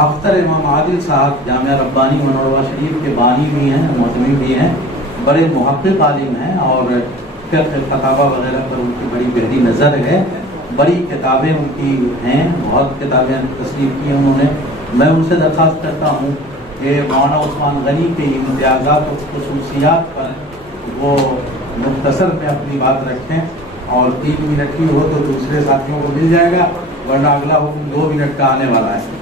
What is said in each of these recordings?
اختر امام عادل صاحب جامعہ ربانی منورہ شریف کے بانی بھی ہیں، معتمی بھی ہیں، بڑے محقق عالم ہیں اور فقہ فتاوی وغیرہ پر ان کی بڑی گہری نظر ہے، بڑی کتابیں ان کی ہیں، بہت کتابیں تصنیف کی ہیں انہوں نے۔ میں ان سے درخواست کرتا ہوں کہ مولانا عثمان غنی کے امتیازات و خصوصیات پر وہ مختصر میں اپنی بات رکھیں، اور 3 منٹ کی ہو تو دوسرے ساتھیوں کو مل جائے گا، ورنہ اگلا حکم 2 منٹ کا آنے والا ہے۔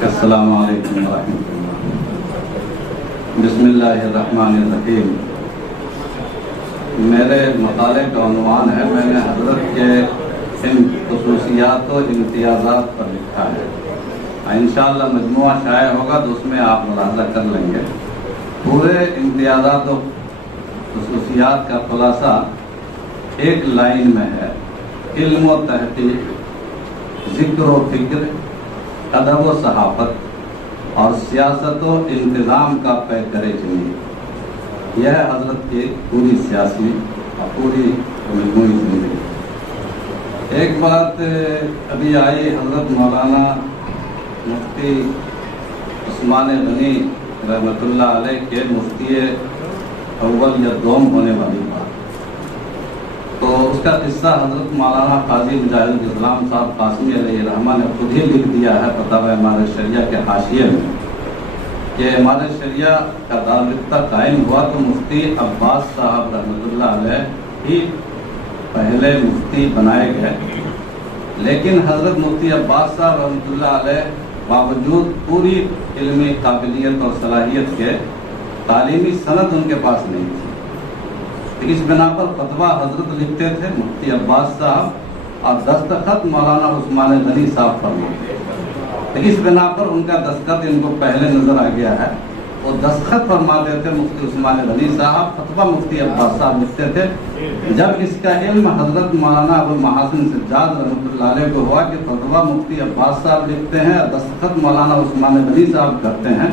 السلام علیکم ورحمۃ اللہ۔ بسم اللہ الرحمن الرحیم۔ میرے مقالے کا عنوان ہے، میں نے حضرت کے ان خصوصیات و امتیازات پر لکھا ہے۔ انشاءاللہ مجموعہ شائع ہوگا تو اس میں آپ ملاحظہ کر لیں گے۔ پورے امتیازات و خصوصیات کا خلاصہ ایک لائن میں ہے: علم و تحقیق، ذکر و فکر، ادب و صحافت اور سیاست و انتظام کا پیکر جمی۔ یہ ہے حضرت کی پوری سیاسی اور پوری مجموعی زندگی۔ ایک بات ابھی آئی، حضرت مولانا مفتی عثمان غنی رحمۃ اللہ علیہ کے مفتی اول یا دوم ہونے والی بات، تو اس کا قصہ حضرت مولانا قاضی مجاہد اسلام صاحب قاسمی علیہ الرحمہ نے خود ہی لکھ دیا ہے فتاوی امارت شریعہ کے حاشیے میں، کہ امارت شریعہ کا دارالفتہ قائم ہوا تو مفتی عباس صاحب رحمۃ اللہ علیہ ہی پہلے مفتی بنائے گئے، لیکن حضرت مفتی عباس صاحب رحمۃ اللہ علیہ باوجود پوری علمی قابلیت اور صلاحیت کے تعلیمی سند ان کے پاس نہیں تھی۔ اس بنا پر فتویٰ حضرت لکھتے تھے مفتی عباس صاحب، اور دستخط مولانا عثمان غنی صاحب فرماتے۔ اس بنا پر ان کا دستخط ان کو پہلے نظر آ گیا ہے، وہ دستخط فرماتے تھے مفتی عثمان غنی صاحب، فتویٰ مفتی عباس صاحب لکھتے تھے۔ جب اس کا علم حضرت مولانا ابو المحاسن سجاد رحمۃ اللہ علیہ کو ہوا کہ فتویٰ مفتی عباس صاحب لکھتے ہیں اور دستخط مولانا عثمان غنی صاحب کرتے ہیں،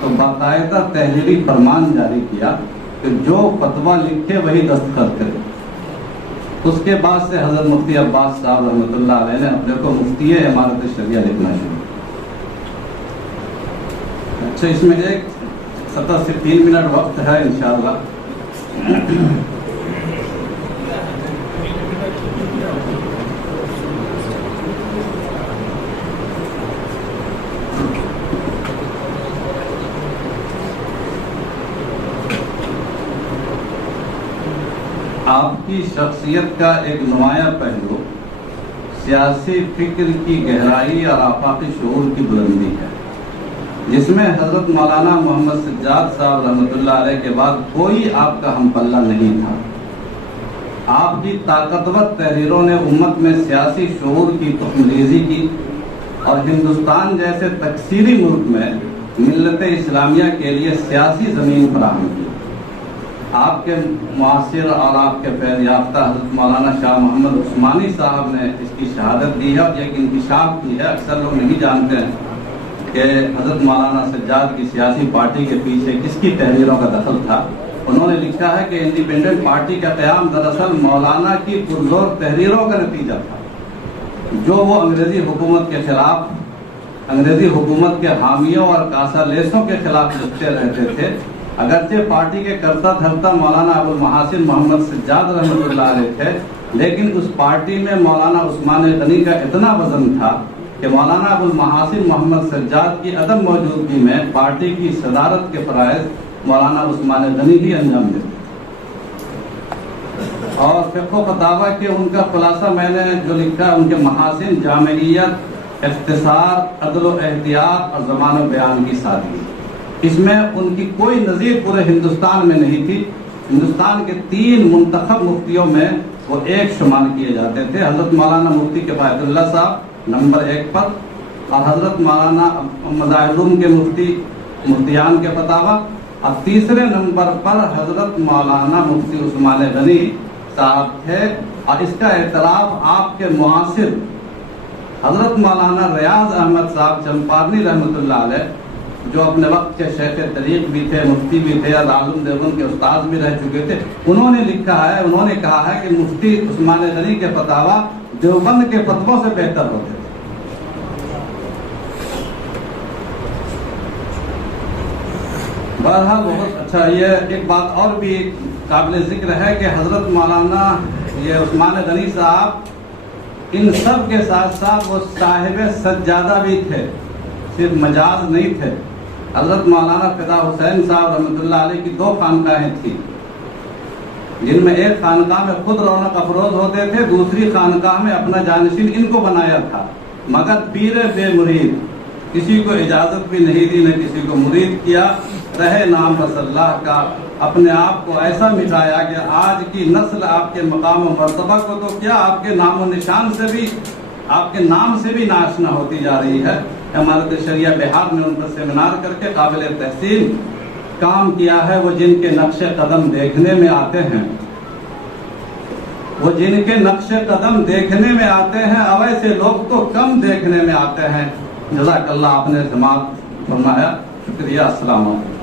تو باقاعدہ تحریری فرمان جاری کیا کہ جو فتویٰ لکھے وہی دستخط کرے۔ اس کے بعد سے حضرت مفتی عباس صاحب رحمۃ اللہ علیہ نے اپنے کو مفتی امارت شریعہ لکھنا شروع کیا۔ اچھا، اس میں ایک 7 سے 3 منٹ وقت ہے انشاءاللہ۔ آپ کی شخصیت کا ایک نمایاں پہلو سیاسی فکر کی گہرائی اور آفاقی شعور کی بلندی ہے، جس میں حضرت مولانا محمد سجاد صاحب رحمۃ اللہ علیہ کے بعد کوئی آپ کا ہم پلہ نہیں تھا۔ آپ کی طاقتور تحریروں نے امت میں سیاسی شعور کی تخم ریزی کی اور ہندوستان جیسے تکثیری ملک میں ملت اسلامیہ کے لیے سیاسی زمین فراہم کی۔ آپ کے معاصر اور آپ کے فیض یافتہ حضرت مولانا شاہ محمد عثمانی صاحب نے اس کی شہادت دی ہے اور ایک انکشاف کی ہے۔ اکثر لوگ نہیں جانتے ہیں کہ حضرت مولانا سجاد کی سیاسی پارٹی کے پیچھے کس کی تحریروں کا دخل تھا۔ انہوں نے لکھا ہے کہ انڈیپینڈنٹ پارٹی کا قیام دراصل مولانا کی پرزور تحریروں کا نتیجہ تھا، جو وہ انگریزی حکومت کے خلاف، انگریزی حکومت کے حامیوں اور کاسا لیسوں کے خلاف لکھتے رہتے تھے۔ اگرچہ پارٹی کے کرتا دھرتا مولانا ابو المحاسن محمد سجاد رحمۃ اللہ علیہ تھے، لیکن اس پارٹی میں مولانا عثمان غنی کا اتنا وزن تھا کہ مولانا ابو المحاسن محمد سجاد کی عدم موجودگی میں پارٹی کی صدارت کے فرائض مولانا عثمان غنی ہی انجام دیتے۔ اور فقہ و فتاوی کے ان کا خلاصہ میں نے جو لکھا، ان کے محاسن جامعیت، اختصار، عدل و احتیاط اور زبان و بیان کی سادگی، اس میں ان کی کوئی نظیر پورے ہندوستان میں نہیں تھی۔ ہندوستان کے 3 منتخب مفتیوں میں وہ ایک شمار کیے جاتے تھے۔ حضرت مولانا مفتی کفایت اللہ صاحب نمبر 1 پر، اور حضرت مولانا مظاہرون کے مفتیان کے فتاوی، اور تیسرے نمبر پر حضرت مولانا مفتی عثمان غنی صاحب تھے۔ اور اس کا اعتراف آپ کے معاصر حضرت مولانا ریاض احمد صاحب چمپارنی رحمۃ اللہ علیہ جو اپنے وقت کے شیخ طریق بھی تھے، مفتی بھی تھے، عالم دیوبند کے استاد بھی رہ چکے تھے، انہوں نے لکھا ہے، انہوں نے کہا ہے کہ مفتی عثمان غنی کے فتاویٰ دیوبند کے فتووں سے بہتر ہوتے تھے۔ بہرحال بہت اچھا۔ یہ ایک بات اور بھی قابل ذکر ہے کہ حضرت مولانا یہ عثمان غنی صاحب ان سب کے ساتھ ساتھ وہ صاحب سجادہ بھی تھے، صرف مجاز نہیں تھے۔ حضرت مولانا فدا حسین صاحب رحمۃ اللہ علیہ کی 2 خانقاہیں تھیں، جن میں ایک خانقاہ میں خود رونق افروز ہوتے تھے، دوسری خانقاہ میں اپنا جانشین ان کو بنایا تھا، مگر پیر بے مرید، کسی کو اجازت بھی نہیں دی، نہ کسی کو مرید کیا، رہے نام بس اللہ کا، اپنے آپ کو ایسا مٹایا کہ آج کی نسل آپ کے مقام و مرتبہ کو تو کیا، آپ کے نام و نشان سے بھی، آپ کے نام سے بھی ناشنا ہوتی جا رہی ہے۔ امارت شریعہ بہار نے ان پر سیمینار کر کے قابل تحسین کام کیا ہے۔ وہ جن کے نقش قدم دیکھنے میں آتے ہیں، وہ جن کے نقش قدم دیکھنے میں آتے ہیں، اویسے لوگ تو کم دیکھنے میں آتے ہیں۔ جزاک اللہ، آپ نے سماعت فرمایا، شکریہ، السلام علیکم۔